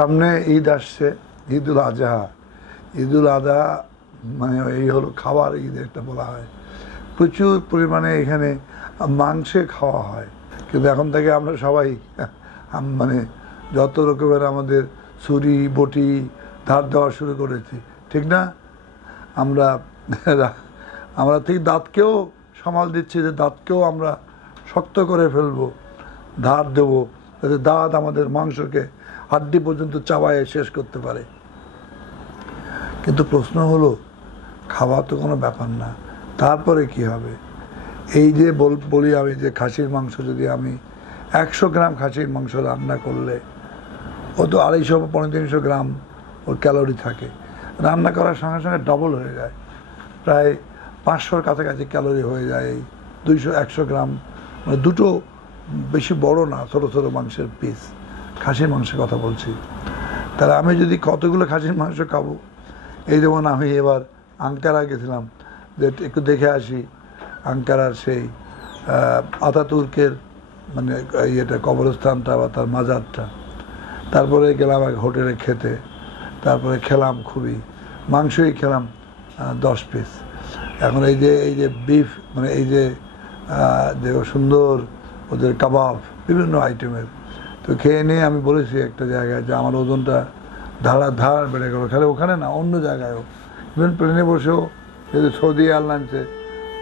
সামনে ঈদ আসছে, ঈদুল আজহা। ঈদুল আজহা মানে এই হলো খাবার ঈদ একটা বলা হয়। প্রচুর পরিমাণে এখানে মাংসে খাওয়া হয়, কিন্তু এখন থেকে আমরা সবাই মানে যত রকমের আমাদের ছুরি বটি ধার দেওয়া শুরু করেছি, ঠিক না? আমরা আমরা ঠিক দাঁতকেও সামাল দিচ্ছি যে দাঁতকেও আমরা শক্ত করে ফেলবো, ধার দেবো, যাতে দাঁত আমাদের মাংসকে হাড্ডি পর্যন্ত চাবায়ে শেষ করতে পারে। কিন্তু প্রশ্ন হলো, খাওয়া তো কোনো ব্যাপার না, তারপরে কি হবে? এই যে বলি আমি যে খাসির মাংস যদি আমি 100 গ্রাম খাসির মাংস রান্না করলে ও তো 250-300 গ্রাম ওর ক্যালোরি থাকে। রান্না করার সঙ্গে সঙ্গে ডবল হয়ে যায়, প্রায় 500-র কাছাকাছি ক্যালোরি হয়ে যায় এই 200-100 গ্রাম, মানে দুটো বেশি বড় না, ছোটো ছোটো মাংসের পিস, খাসির মাংসের কথা বলছি। তাহলে আমি যদি কতগুলো খাসির মাংস খাবো? এই যেমন আমি এবার আঙ্কারা গেছিলাম, যে একটু দেখে আসি আঙ্কারার সেই আতাতুর্কের মানে ইয়েটা, কবরস্থানটা বা তার মাজারটা। তারপরে গেলাম এক হোটেলে খেতে, তারপরে খেলাম খুবই মাংসই খেলাম 10 পিস। এখন এই যে বিফ মানে এই যে সুন্দর ওদের কাবাব বিভিন্ন আইটেমের, তো খেয়ে নিয়ে আমি বলেছি একটা জায়গায় যে আমার ওজনটা ধার বেড়ে গেলো। খালি ওখানে না, অন্য জায়গায়ও, ইভেন প্লেনে বসেও, যেহেতু সৌদি এয়ারলাইন্সে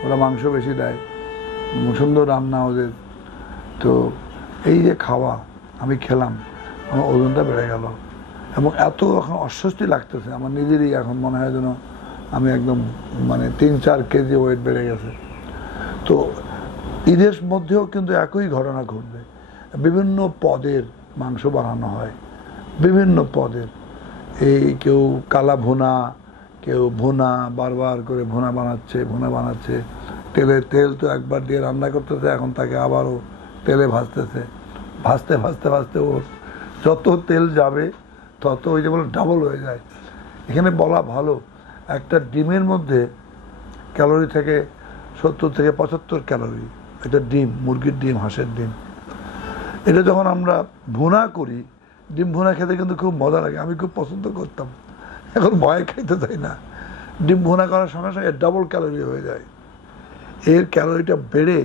ওরা মাংস বেশি দেয়, সুন্দর রান্না ওদের। তো এই যে খাওয়া আমি খেলাম, আমার ওজনটা বেড়ে গেল এবং এত এখন অস্বস্তি লাগতেছে আমার নিজেরই। এখন মনে হয় যেন আমি একদম মানে 3-4 কেজি ওয়েট বেড়ে গেছে। তো ঈদের মধ্যেও কিন্তু একই ঘটনা ঘটবে। বিভিন্ন পদের মাংস বানানো হয়, বিভিন্ন পদের। এই কেউ কালা ভুনা, কেউ ভুনা, বারবার করে ভুনা বানাচ্ছে। তেল তো একবার দিয়ে রান্না করতেছে, এখন তাকে আবারও তেলে ভাজতেছে। ভাজতে ওর যত তেল যাবে তত ওই যে বলে ডাবল হয়ে যায়। এখানে বলা ভালো, একটা ডিমের মধ্যে ক্যালোরি থেকে 70-75 ক্যালোরি। একটা ডিম, মুরগির ডিম, হাঁসের ডিম, এটা যখন আমরা ভুনা করি, ডিম ভুনা খেতে কিন্তু খুব মজা লাগে, আমি খুব পছন্দ করতাম। এখন ভয় খাইতে চাই না। ডিম ভুনা করার সঙ্গে সঙ্গে ডাবল ক্যালোরি হয়ে যায়। এর ক্যালোরিটা বেড়ে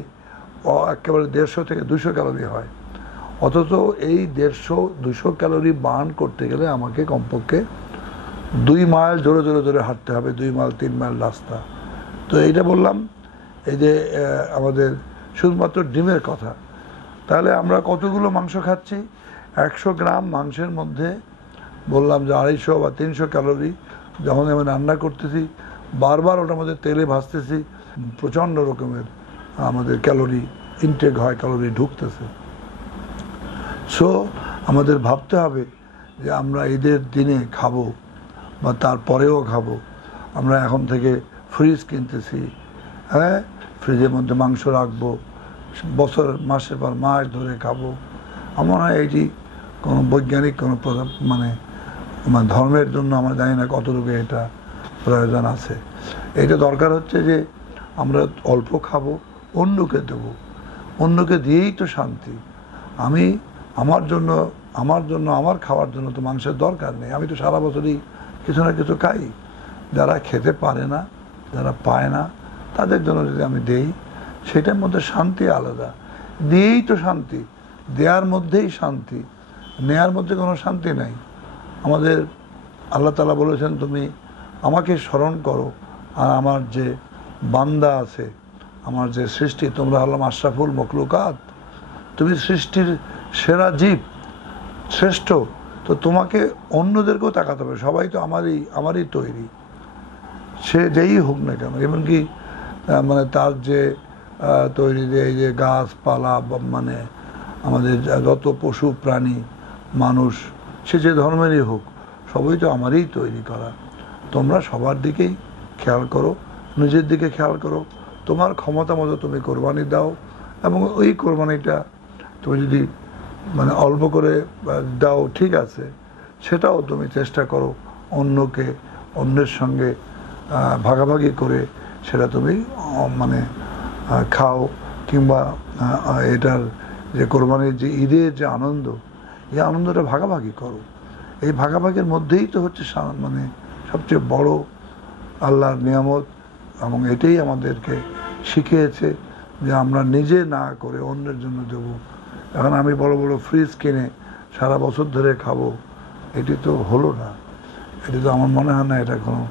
একেবারে 150-200 ক্যালোরি হয়। অথচ এই 150-200 ক্যালোরি বার্ন করতে গেলে আমাকে কমপক্ষে 2 মাইল জোরে হাঁটতে হবে, 2 মাইল 3 মাইল রাস্তা। তো এইটা বললাম এই যে আমাদের শুধুমাত্র ডিমের কথা। তাহলে আমরা কতগুলো মাংস খাচ্ছি? 100 গ্রাম মাংসের মধ্যে বললাম যে 250 বা 300 ক্যালোরি। যখন আমি রান্না করতেছি, বারবার ওটার মধ্যে তেলে ভাজতেছি, প্রচণ্ড রকমের আমাদের ক্যালোরি ইনটেক হয়, ক্যালোরি ঢুকতেছে। সো আমাদের ভাবতে হবে যে আমরা ঈদের দিনে খাবো বা তারপরেও খাবো। আমরা এখন থেকে ফ্রিজ কিনতেছি, হ্যাঁ, ফ্রিজের মধ্যে মাংস রাখবো, মাসের পর মাস ধরে খাবো। আমার হয় এটি কোনো বৈজ্ঞানিক কোনো মানে ধর্মের জন্য আমরা জানি না কতটুকু এটা প্রয়োজন আছে। এটা দরকার হচ্ছে যে আমরা অল্প খাবো, অন্যকে দেবো, অন্যকে দিয়েই তো শান্তি। আমার জন্য আমার খাওয়ার জন্য তো মাংসের দরকার নেই। আমি তো সারা বছরই কিছু না কিছু খাই। যারা খেতে পারে না, যারা পায় না, তাদের জন্য যদি আমি দেই, সেটার মধ্যে শান্তি আলাদা। দিয়েই তো শান্তি, দেওয়ার মধ্যেই শান্তি, নেয়ার মধ্যে কোনো শান্তি নাই। আমাদের আল্লাহ তাআলা বলেছেন, তুমি আমাকে স্মরণ করো আর আমার যে বান্দা আছে, আমার যে সৃষ্টি, তোমরা হলাম আশরাফুল মখলুকাত, তুমি সৃষ্টির সেরা জীব, শ্রেষ্ঠ। তো তোমাকে অন্যদেরকেও তাকাতে হবে। সবাই তো আমারই তৈরি, সে যেই হোক না কেন। এমনকি মানে তার যে তৈরি যে এই যে গাছপালা, মানে আমাদের যত পশু প্রাণী মানুষ, সে যে ধর্মেরই হোক, সবই তো আমারই তৈরি করা। তোমরা সবার দিকেই খেয়াল করো, নিজের দিকে খেয়াল করো, তোমার ক্ষমতা মতো তুমি কোরবানি দাও। এবং ওই কোরবানিটা তুমি যদি মানে অল্প করে দাও, ঠিক আছে, সেটাও তুমি চেষ্টা করো অন্যের সঙ্গে ভাগাভাগি করে সেটা তুমি মানে খাও। কিংবা এটার যে কোরবানির যে ঈদের যে আনন্দ, এই আনন্দটা ভাগাভাগি করো। এই ভাগাভাগির মধ্যেই তো হচ্ছে মানে সবচেয়ে বড় আল্লাহর নিয়ামত, এবং এটাই আমাদেরকে শিখিয়েছে যে আমরা নিজে না করে অন্যের জন্য দেব। এখন আমি বড় বড় ফ্রিজ কিনে সারা বছর ধরে খাবো, এটি তো হলো না। এটি তো আমার মনে হয় না এটা কোনো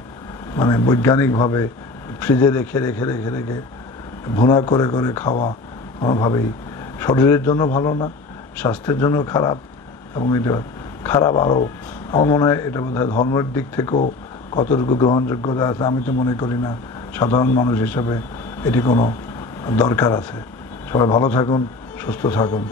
মানে বৈজ্ঞানিকভাবে ফ্রিজে রেখে রেখে রেখে রেখে ভুনা করে করে খাওয়া কোনোভাবেই শরীরের জন্য ভালো না, স্বাস্থ্যের জন্য খারাপ, এবং এটা খারাপ আরও। আমার মনে হয় এটা বোধহয় ধর্মের দিক থেকেও কতটুকু গ্রহণযোগ্যতা আছে আমি তো মনে করি না। সাধারণ মানুষ হিসাবে এটি কোনো দরকার আছে। সবাই ভালো থাকুন, সুস্থ থাকুন।